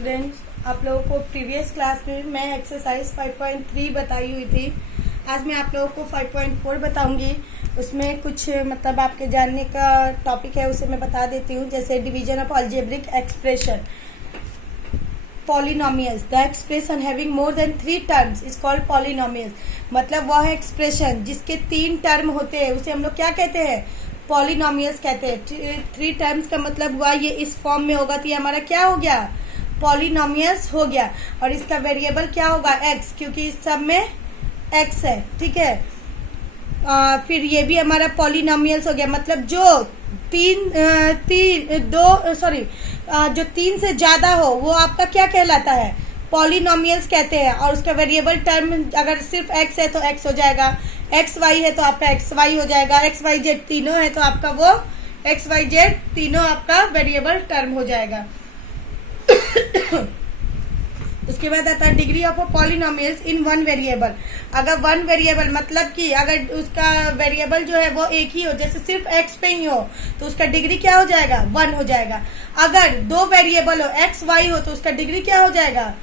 Students, आप लोगों को प्रीवियस क्लास में मैं एक्सरसाइज 5.3 बताई हुई थी। आज मैं आप लोगों को 5.4 बताऊंगी। उसमें कुछ मतलब आपके जानने का टॉपिक है, उसे मैं बता देती हूँ। जैसे division of algebraic expression, polynomials, the expression having more than 3 terms is called polynomials. मतलब वह एक्सप्रेशन जिसके 3 टर्म होते हैं उसे हम लोग क्या कहते हैं? पॉलिनोमियल्स कहते हैं। 3 टर्म्स का मतलब हुआ ये इस फॉर्म में होगा तो ये हमारा क्या हो गया? पॉलिनोमियल्स हो गया। और इसका वेरिएबल क्या होगा? एक्स, क्योंकि इस सब में एक्स है। ठीक है। फिर ये भी हमारा पॉलिनोमियल्स हो गया। मतलब जो जो 3 से ज्यादा हो वो आपका क्या कहलाता है? पॉलिनोमियल्स कहते हैं। और उसका वेरिएबल टर्म अगर सिर्फ एक्स है तो एक्स हो जाएगा, एक्स वाई है तो आपका एक्स वाई हो जाएगा, एक्स वाई जेड तीनों है तो आपका वो एक्स वाई जेड तीनों आपका वेरिएबल टर्म हो जाएगा। उसके बाद आता है degree of a polynomials in one variable. अगर वन वेरिएबल मतलब कि अगर उसका वेरिएबल जो है वो एक ही हो, जैसे सिर्फ एक्स पे ही हो, तो उसका डिग्री क्या हो जाएगा? 1 हो जाएगा। अगर 2 वेरिएबल हो, एक्स वाई हो, तो उसका डिग्री क्या हो जाएगा?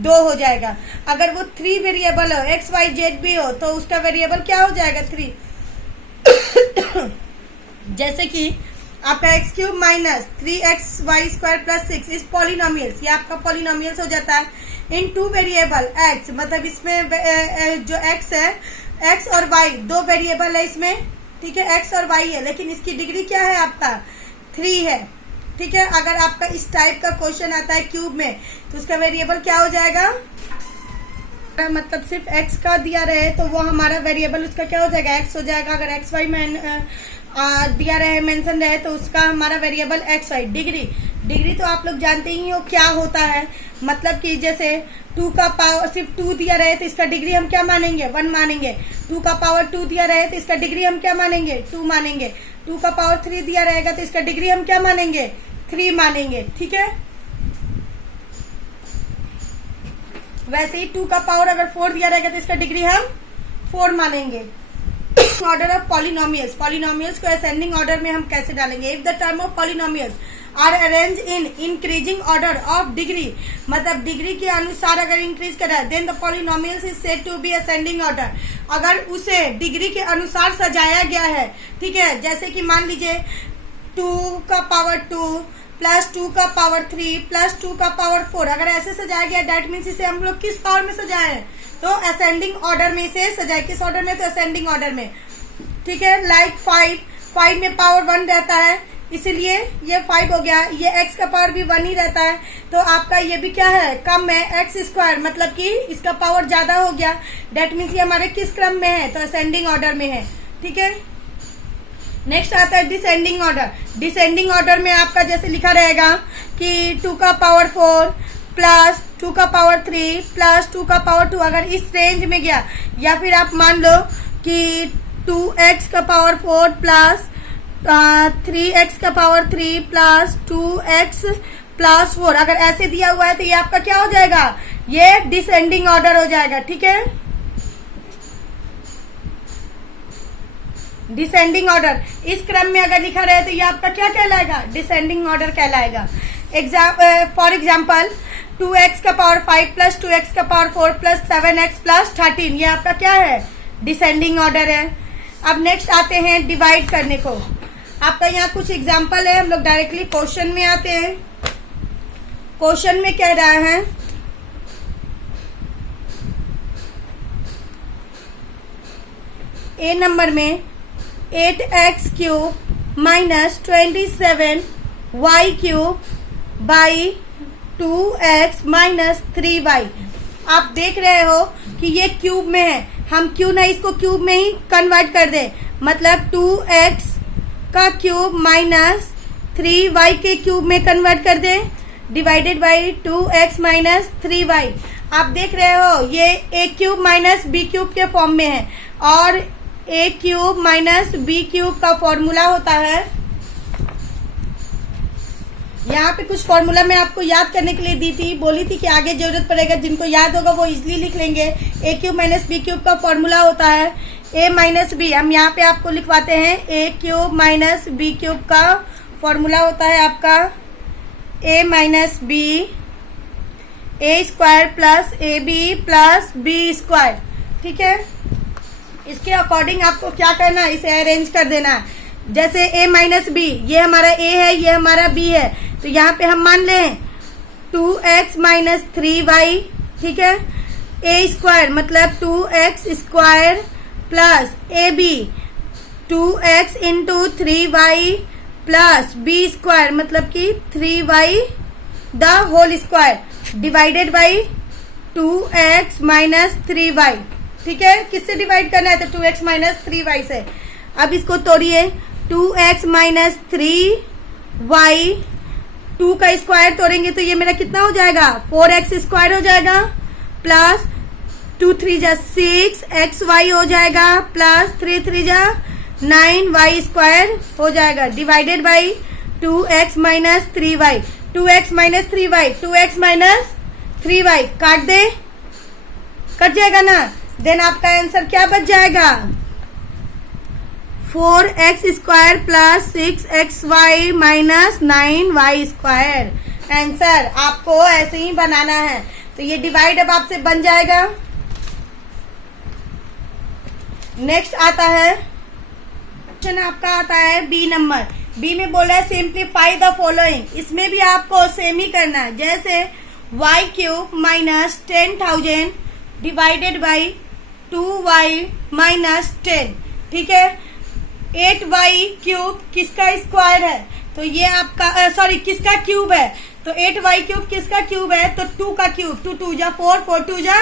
2 हो जाएगा। अगर वो 3 वेरिएबल हो, एक्स वाई जेड भी हो, तो उसका वेरिएबल क्या हो जाएगा? 3। जैसे कि आपका x cube minus 3xy² plus 6 इस पॉलिनोमियल्स, ये आपका पॉलिनोमियल्स हो जाता है। इन 2 वेरिएबल एक्स, मतलब इसमें जो एक्स है, एक्स और वाई 2 वेरिएबल है इसमें। ठीक है, एक्स और वाई है, लेकिन इसकी डिग्री क्या है आपका? 3 है। ठीक है। अगर आपका इस टाइप का क्वेश्चन आता है क्यूब में, तो उसका वेरिएबल क्या हो जाएगा? मतलब सिर्फ एक्स का दिया रहे तो वो हमारा वेरिएबल उसका क्या हो जाएगा? एक्स हो जाएगा। अगर एक्स वाई दिया रहे, मेंशन रहे, तो उसका हमारा वेरिएबल एक्स वाई। डिग्री तो आप लोग जानते ही हो क्या होता है। मतलब कि जैसे 2 का पावर सिर्फ 2 दिया रहे तो इसका डिग्री हम क्या मानेंगे? 1 मानेंगे। 2 का पावर 2 दिया रहे तो इसका डिग्री हम क्या मानेंगे? 2 मानेंगे। 2 का पावर 3 दिया रहेगा तो इसका डिग्री हम क्या मानेंगे? 3 मानेंगे। ठीक है। वैसे ही 2 का पावर अगर 4 दिया रहेगा तो इसका डिग्री हम 4 मानेंगे। ऑर्डर ऑफ पॉलिनोमियल्स, पॉलिनोमियल्स को असेंडिंग ऑर्डर में हम कैसे डालेंगे? If the term of polynomials are arrange in increasing order of degree, मतलब डिग्री के अनुसार अगर इंक्रीज करा है, then the polynomials is said to be ascending order. अगर उसे डिग्री के अनुसार सजाया गया है, ठीक है, जैसे कि मान लीजिए 2 का पावर 2 प्लस 2 का पावर 3 प्लस 2 का पावर 4, अगर ऐसे सजाया गया, डेट मीन्स इसे हम लोग किस पावर में सजाए हैं? तो असेंडिंग ऑर्डर में इसे सजाए। किस ऑर्डर में? तो असेंडिंग ऑर्डर में। ठीक है। लाइक 5 में पावर 1 रहता है, इसीलिए ये 5 हो गया। ये x का पावर भी 1 ही रहता है, तो आपका ये भी क्या है? कम है, x², मतलब कि इसका पावर ज्यादा हो गया। डेट मीन्स ये हमारे किस क्रम में है? तो असेंडिंग ऑर्डर में है। ठीक है। नेक्स्ट आता है डिसेंडिंग ऑर्डर। डिसेंडिंग ऑर्डर में आपका जैसे लिखा रहेगा कि 2 का पावर 4 प्लस 2 का पावर 3 प्लस 2 का पावर 2, अगर इस रेंज में गया, या फिर आप मान लो कि 2x का पावर 4 प्लस 3x का पावर 3 प्लस 2x प्लस 4, अगर ऐसे दिया हुआ है तो ये आपका क्या हो जाएगा? ये डिसेंडिंग ऑर्डर हो जाएगा। ठीक है। डिसेंडिंग ऑर्डर इस क्रम में अगर लिखा रहे तो ये आपका क्या कहलाएगा? डिसेंडिंग ऑर्डर कहलाएगा। फॉर एग्जाम्पल 2x का पावर 5 प्लस 2x का पावर 4 प्लस 7x प्लस 13, ये आपका क्या है? डिसेंडिंग ऑर्डर है। अब नेक्स्ट आते हैं डिवाइड करने को। आपका यहाँ कुछ एग्जाम्पल है, हम लोग डायरेक्टली क्वेश्चन में आते हैं। क्वेश्चन में कह रहा है ए नंबर में 8x³ minus 27y³ by 2x minus 3y। आप देख रहे हो कि ये क्यूब में है, हम क्यों ना इसको क्यूब में ही कन्वर्ट कर दे। मतलब 2x का क्यूब माइनस 3y के क्यूब में कन्वर्ट कर दे, divided by 2x minus 3y। आप देख रहे हो ये a³ माइनस b³ के फॉर्म में है, और a³ माइनस b³ का फॉर्मूला होता है। यहाँ पे कुछ फॉर्मूला मैं आपको याद करने के लिए दी थी, बोली थी कि आगे जरूरत पड़ेगा, जिनको याद होगा वो इजीली लिख लेंगे। a³ माइनस b³ का फॉर्मूला होता है a माइनस बी। हम यहाँ पे आपको लिखवाते हैं a³ माइनस b³ का फॉर्मूला होता है आपका a minus b a square plus a b plus b square. ठीक है, इसके अकॉर्डिंग आपको क्या करना है, इसे अरेंज कर देना है। जैसे a माइनस बी, ये हमारा a है, ये हमारा b है, तो यहाँ पे हम मान लें 2x माइनस 3y। ठीक है, a स्क्वायर मतलब 2x square plus a b 2x into 3y plus b square मतलब कि 3y the whole square divided by 2x minus 3y। ठीक है, किससे डिवाइड करना है, तो 2x माइनस 3y से। अब इसको तोड़िए, 2x माइनस 3y, 2 का स्क्वायर तोड़ेंगे तो ये मेरा कितना हो जाएगा, 4x स्क्वायर हो जाएगा प्लस 2 3 जा 6 xy हो जाएगा प्लस 3 3 जा 9y स्क्वायर हो जाएगा divided by 2x minus 3y। 2x minus 3y, 2x minus 3y काट दे, कट जाएगा ना। देन आपका आंसर क्या बच जाएगा, 4x square plus 6xy minus 9y square. Answer आपको ऐसे ही बनाना है, तो ये डिवाइड अब आपसे बन जाएगा। नेक्स्ट आता है क्वेश्चन, आपका आता है बी नंबर। बी में बोला है सिंप्लीफाई द फॉलोइंग। इसमें भी आपको सेम ही करना है, जैसे y cube minus 10,000 divided by 2y minus 10। ठीक है, 8y क्यूब किसका स्क्वायर है, तो ये आपका सॉरी किसका क्यूब है, तो 8y क्यूब किसका क्यूब है, तो 2 का क्यूब, 2 2 जा 4 4 2 जा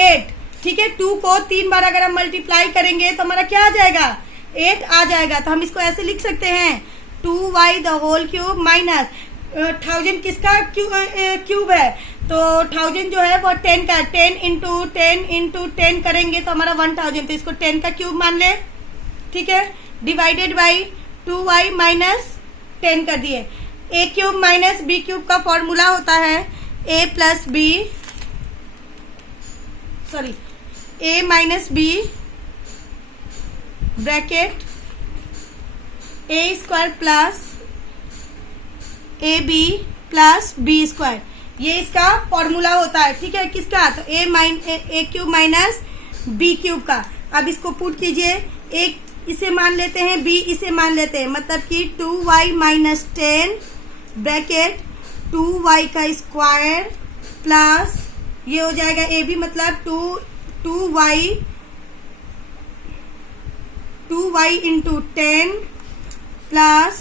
8। ठीक है, 2 को 3 बार अगर हम मल्टीप्लाई करेंगे तो हमारा क्या आ जाएगा, 8 आ जाएगा। तो हम इसको ऐसे लिख सकते हैं 2y the whole cube minus 1000 किसका क्यूब है, तो 1000 जो है वो 10 का, 10 इंटू 10 इंटू 10 करेंगे तो हमारा 1000, तो इसको 10 का क्यूब मान ले। ठीक है, डिवाइडेड बाई 2y माइनस 10 कर दिए। a cube minus b cube का फॉर्मूला होता है a plus b, sorry a minus b bracket a square plus a b plus b square, ये इसका फॉर्मूला होता है। ठीक है, किसका, तो a cube minus b cube का। अब इसको पुट कीजिए, एक इसे मान लेते हैं, b इसे मान लेते हैं, मतलब कि 2y माइनस 10 ब्रैकेट 2y का स्क्वायर प्लस ये हो जाएगा ए बी मतलब 2y इंटू 10 प्लस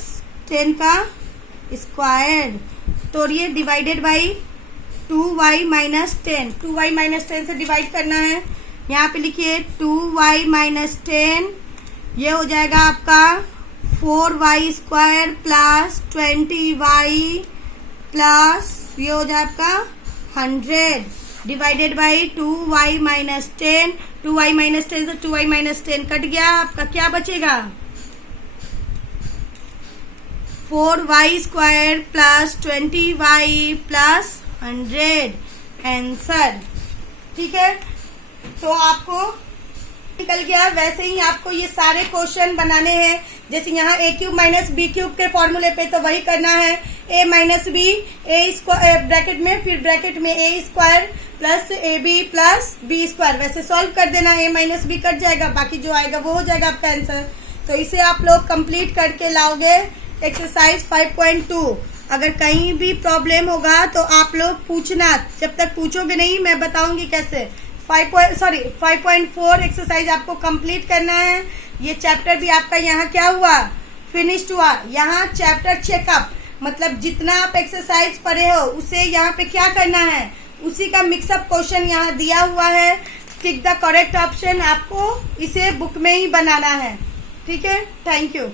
10 का स्क्वायर, तो ये divided by 2y minus 10। 2y minus 10 से डिवाइड करना है, यहाँ पे लिखिए 2y माइनस 10, ये हो जाएगा आपका 4y square plus 20y plus ये हो जाए आपका 100 divided by 2y minus 10। 2y minus 10 से 2y माइनस 10 कट गया, आपका क्या बचेगा, 4y square plus 20y plus 100 answer. ठीक है, तो आपको निकल गया। वैसे ही आपको ये सारे क्वेश्चन बनाने हैं, जैसे यहाँ a cube minus b cube के फॉर्मूले पे, तो वही करना है a minus b, a square bracket में, फिर ब्रैकेट में a square plus a b plus b square. वैसे सॉल्व कर देना, a माइनस बी कट जाएगा, बाकी जो आएगा वो हो जाएगा आपका आंसर। तो इसे आप लोग कंप्लीट करके लाओगे एक्सरसाइज 5.2। अगर कहीं भी प्रॉब्लम होगा तो आप लोग पूछना, जब तक पूछोगे नहीं मैं बताऊंगी कैसे। 5.4 एक्सरसाइज आपको कंप्लीट करना है। ये चैप्टर भी आपका यहाँ क्या हुआ, फिनिश्ड हुआ। यहाँ चैप्टर चेकअप मतलब जितना आप एक्सरसाइज पढ़े हो उसे यहाँ पे क्या करना है, उसी का मिक्सअप क्वेश्चन यहाँ दिया हुआ है। टिक द करेक्ट ऑप्शन, आपको इसे बुक में ही बनाना है। ठीक है, थैंक यू।